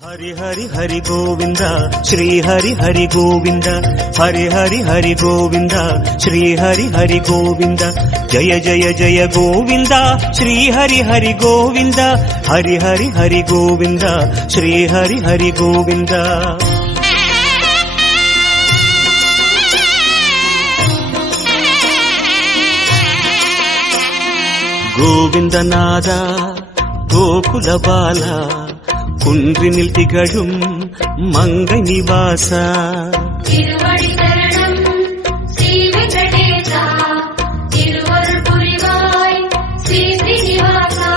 हरि हरि हरि गोविंद श्री हरि हरि गोविंद हरि हरि हरि गोविंद श्री हरि हरि गोविंद जय जय जय गोविंद श्री हरि हरि गोविंद हरि हरि हरि गोविंद श्री हरि हरि गोविंद गोविंदनाद गोकुल बाला குன்றினில் திகழும் மங்கை நிவாசா திருவடி சரணம் ஸ்ரீ வெங்கடேசா திருவருள் புரிவாய் ஸ்ரீ ஸ்ரீனிவாசா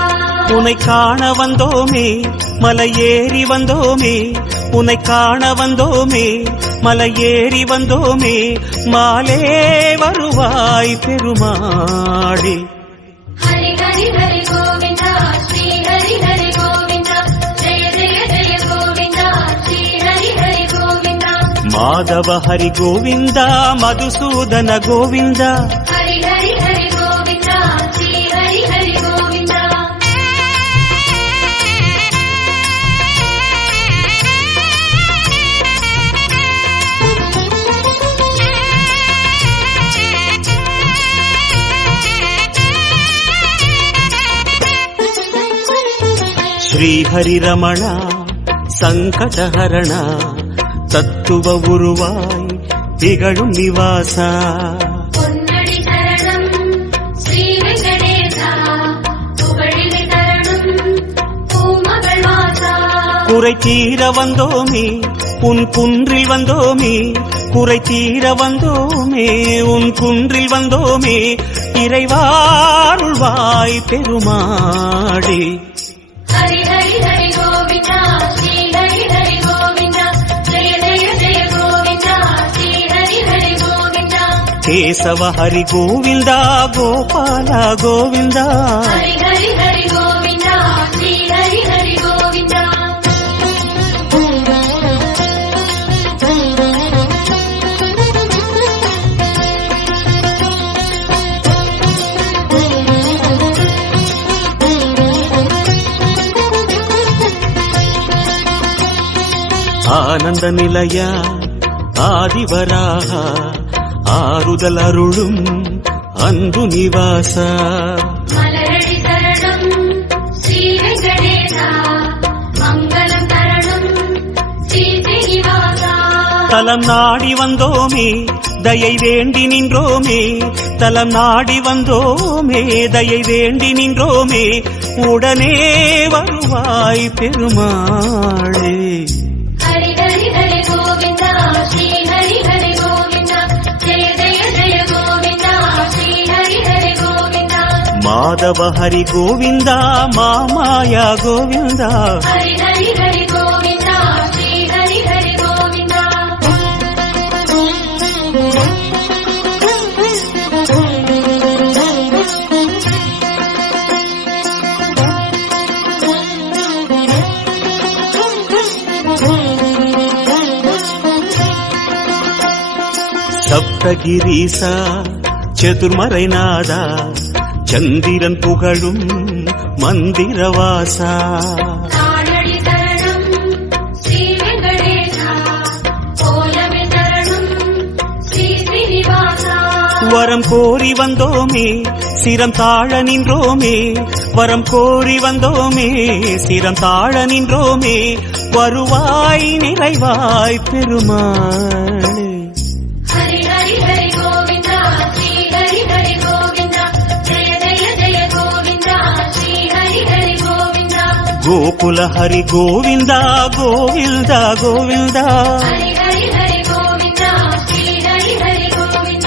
உன்னை காண வந்தோமே மலை ஏறி வந்தோமே உன்னை காண வந்தோமே மலை ஏறி வந்தோமே மாலே வருவாய் பெருமாளே ஹரி ஹரி ஹரி கோவிந்தா ஸ்ரீ ஹரி ஹரி கோவிந்தா माधव हरि गोविंद मधुसूदन गोविंद हरि हरि हरि गोविंद श्री हरि हरि गोविंद श्री हरि रमण संकट हरण தத்துவ உருவாய் திகழும் நிவாசா பொன்னடி சரணம் ஸ்ரீ வெங்கடேசா புகழினை தரணும் பூமகள் வாசா குறை தீர வந்தோமே உன் குன்றில் வந்தோமே குறை தீர வந்தோமே உன் குன்றில் வந்தோமே இறைவாருள்வாய் பெருமாளே ஹரி ஹரி ஹரி கோவிந்தா ஸ்ரீ ஹரி ஹரி கோவிந்தா केशव हरि गोविंद गोपाल गोविंद हरि हरि हरि गोविंद श्री हरि हरि गोविंद आनंद निलय आदिवराह ஆறுதல் அருளும் அன்பு நிவாசா மலரடி சரணம் ஸ்ரீ வெங்கடேசா மங்களம் தரணும் ஸ்ரீ ஸ்ரீனிவாசா தலம் நாடி வந்தோமே தயை வேண்டி நின்றோமே தலம் நாடி வந்தோமே தயை வேண்டி நின்றோமே உடனே வருவாய் பெருமாளே ஹரி ஹரி ஹரி கோவிந்தா ஸ்ரீ ஹரி ஹரி माधव हरि गोविंद मामाया गोविंद हरि हरि हरि गोविंद श्री हरि हरि गोविंद सप्तगिरीसा चतुर्मறைநாதா சந்திரன் புகழும் மந்திரவாசா காணடி சரணம் ஸ்ரீ வெங்கடேசா கோலமே சரணம் ஸ்ரீ ஸ்ரீனிவாசா வரம் கோரி வந்தோமே சிரம் தாழ நின்றோமே வரம் கோரி வந்தோமே சிரம் தாழ நின்றோமே வருவாய் நிறைவாய் பெருமாளே ஹரி ஹரி ஹரி கோவிந்தா ஸ்ரீ ஹரி ஹரி கோவிந்தா गोकुल हरि गोविंद गोविंद गोविंद हरि हरि हरि गोविंद श्री हरि हरि गोविंद